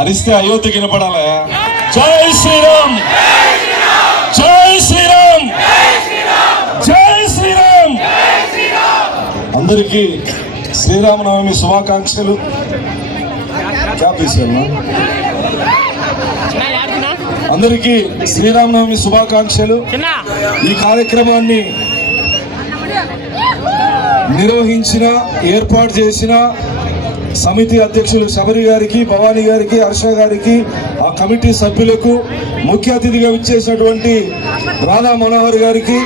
అరిస్తే అయోధ్యకి వినపడాలా? జై శ్రీరామ్, జై శ్రీరామ్, జై శ్రీరామ్. అందరికీ శ్రీరామనవమి శుభాకాంక్షలు. అందరికీ శ్రీరామనవమి శుభాకాంక్షలు. ఈ కార్యక్రమాన్ని నిర్వహించిన, ఏర్పాటు చేసిన సమితి అధ్యక్షులు శబరి గారికి, భవానీ గారికి, హర్ష గారికి, ఆ కమిటీ సభ్యులకు, ముఖ్య అతిథిగా విచ్చేసినటువంటి రాధా మనోహర్ గారికి,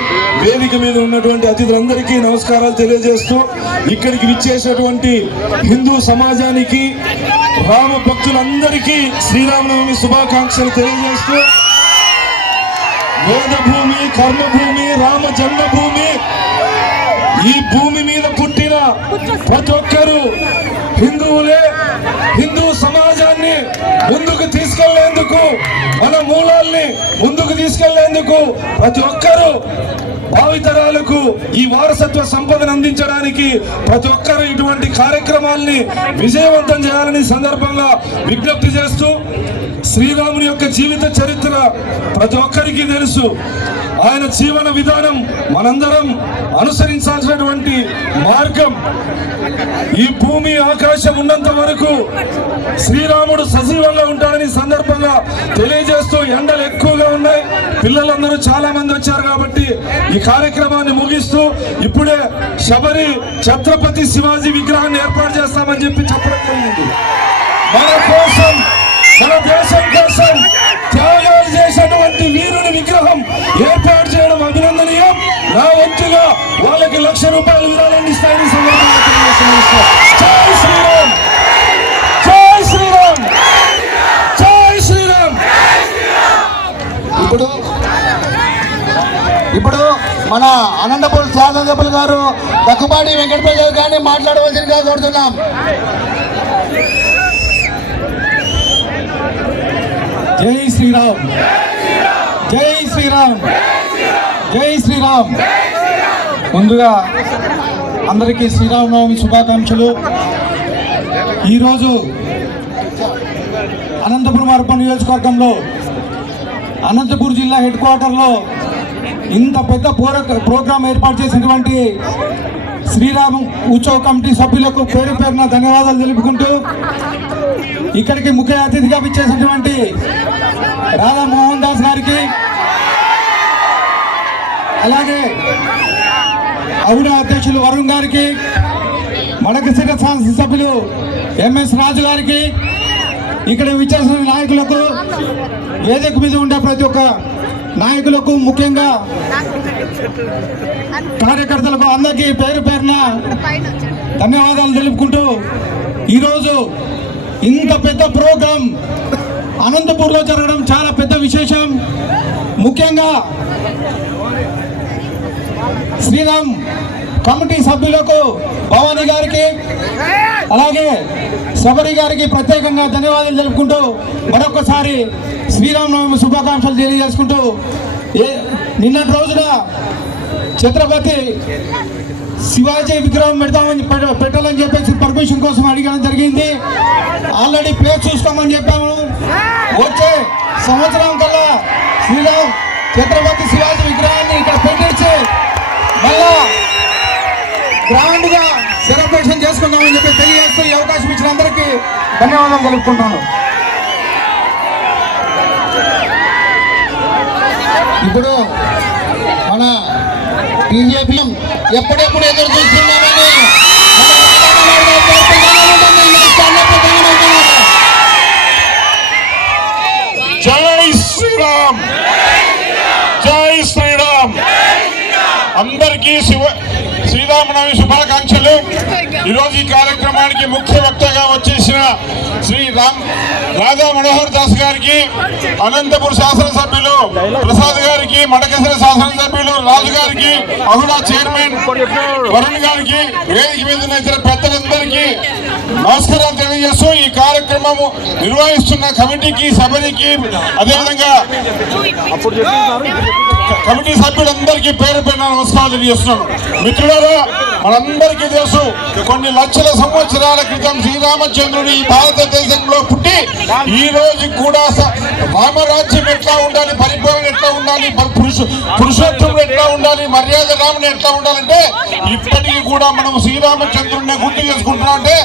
వేదిక మీద ఉన్నటువంటి అతిథులందరికీ నమస్కారాలు తెలియజేస్తూ, ఇక్కడికి విచ్చేసినటువంటి హిందూ సమాజానికి, రామ భక్తులందరికీ శ్రీరామనవమి శుభాకాంక్షలు తెలియజేస్తూ, వేదభూమి, కర్మభూమి, రామ జన్మభూమి, ఈ భూమి మీద పుట్టిన ప్రతి ఒక్కరూ హిందువులే. హిందూ సమాజాన్ని ముందుకు తీసుకెళ్లేందుకు, మన మూలాల్ని ముందుకు తీసుకెళ్లేందుకు ప్రతి ఒక్కరూ భావితరాలకు ఈ వారసత్వ సంపదను అందించడానికి ప్రతి ఒక్కరూ ఇటువంటి కార్యక్రమాల్ని విజయవంతం చేయాలని సందర్భంగా విజ్ఞప్తి చేస్తూ, శ్రీరాముని యొక్క జీవిత చరిత్ర ప్రతి ఒక్కరికి తెలుసు. ఆయన జీవన విధానం మనందరం అనుసరించాల్సినటువంటి మార్గం. ఈ భూమి ఆకాశం ఉన్నంత వరకు శ్రీరాముడు సజీవంగా ఉంటాడని సందర్భంగా తెలియజేస్తూ, ఎండలు ఎక్కువగా ఉన్నాయి, పిల్లలందరూ చాలా మంది వచ్చారు కాబట్టి ఈ కార్యక్రమాన్ని ముగిస్తూ, ఇప్పుడే శబరి ఛత్రపతి శివాజీ విగ్రహాన్ని ఏర్పాటు చేస్తామని చెప్పడం జరిగింది. మన కోసం, మన దేశం కోసం త్యాగాలు చేసినటువంటి వీరుని విగ్రహం ఏర్పాటు చేయడం అభినందనీయం. నా వంతుగా వాళ్ళకి ₹1,00,000 విరాళాన్ని ఇస్తాయని జై శ్రీరామ్, జై శ్రీరామ్, జై శ్రీరామ్. ఇప్పుడు మన అనంతపూర్ శాసనసభ్యులు గారు దగ్గుబాటి వెంకటప్రసాద్ గారిని మాట్లాడవలసిందిగా కోరుతున్నాం. జై శ్రీరామ్, జై శ్రీరామ్, జై శ్రీరామ్. ముందుగా అందరికీ శ్రీరామనవమి శుభాకాంక్షలు. ఈరోజు అనంతపురం అర్బన్ నియోజకవర్గంలో, అనంతపురం జిల్లా హెడ్ క్వార్టర్లో ఇంత పెద్ద ప్రోగ్రాం ఏర్పాటు చేసినటువంటి శ్రీరామ్ ఉత్సవ్ కమిటీ సభ్యులకు పేరు పేరున ధన్యవాదాలు తెలుపుకుంటూ, ఇక్కడికి ముఖ్య అతిథిగా విచ్చేసినటువంటి రాధా మోహన్ దాస్ గారికి, అలాగే అవుడ అధ్యక్షులు వరుణ్ గారికి, మడకశిర శాసనసభ్యులు ఎంఎస్ రాజు గారికి, ఇక్కడ విచ్చేసిన నాయకులకు, వేదిక మీద ఉండే ప్రతి ఒక్క నాయకులకు, ముఖ్యంగా కార్యకర్తలకు అందరికీ పేరు పేరున ధన్యవాదాలు తెలుపుకుంటూ, ఈరోజు ఇంత పెద్ద ప్రోగ్రాం అనంతపూర్లో జరగడం చాలా పెద్ద విశేషం. ముఖ్యంగా శ్రీరామ్ కమిటీ సభ్యులకు, భవానీ గారికి, అలాగే శబరి గారికి ప్రత్యేకంగా ధన్యవాదాలు తెలుపుకుంటూ, మరొకసారి శ్రీరామనవమి శుభాకాంక్షలు తెలియజేసుకుంటూ, నిన్నటి రోజున ఛత్రపతి శివాజీ విగ్రహం పెట్టాలని చెప్పేసి పర్మిషన్ కోసం అడగడం జరిగింది. ఆల్రెడీ ప్లేస్ చూస్తామని చెప్పాము. వచ్చే సంవత్సరం కల్లా శ్రీరామ్ ఛత్రపతి శివాజీ విగ్రహాన్ని ఇక్కడ పెట్టించి మళ్ళా గ్రాండ్ గా సెలబ్రేషన్ చేసుకుందామని చెప్పి తెలియజేస్తూ, ఈ అవకాశం ఇచ్చిన అందరికీ ధన్యవాదాలు తెలుపుకుంటాను. ఇప్పుడు మన బీజేపీ ఎప్పుడెప్పుడు ఎదురు చూస్తున్నామని జై శ్రీరామ్, జై శ్రీరామ్. అందరికీ శ్రీరామనవమి శుభాకాంక్షలు. ఈరోజు ఈ కార్యక్రమానికి ముఖ్య వక్తగా వచ్చేసిన శ్రీ రాధా మనోహర్ దాస్ గారికి, అనంతపూర్ శాసనసభ్యులు ప్రసాద్ గారికి, మడకశిర శాసనసభ్యులు రాజు గారికి, అహుడా చైర్మన్ వరుణ్ గారికి, వేదిక మీద ఉన్న ఇతర పెద్దలందరికీ నమస్కారాలు తెలియజేస్తూ, ఈ కార్యక్రమము నిర్వహిస్తున్న కమిటీకి, సభకి, అదేవిధంగా కమిటీ సభ్యులందరికీ పేరు పేరున నమస్కారాలు తెలియజేస్తున్నాను. మిత్రులారా, మనందరికీ తెలుసు కొన్ని లక్షల సంవత్సరాల క్రితం శ్రీరామచంద్రుడు ఈ భారతదేశంలో పుట్టి ఈ రోజు కూడా రామరాజ్యం ఎట్లా ఉండాలి, పరిపాలన ఎట్లా ఉండాలి, పురుషోత్తముడు ఎట్లా ఉండాలి, మర్యాద రాముడు ఎట్లా ఉండాలంటే ఇప్పటికీ కూడా మనం శ్రీరామచంద్రుడిని గుర్తు చేసుకుంటున్నాం. అంటే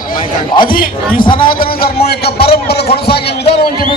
అది ఈ సనాతన ధర్మం యొక్క పరంపర కొనసాగే విధానం అని చెప్పి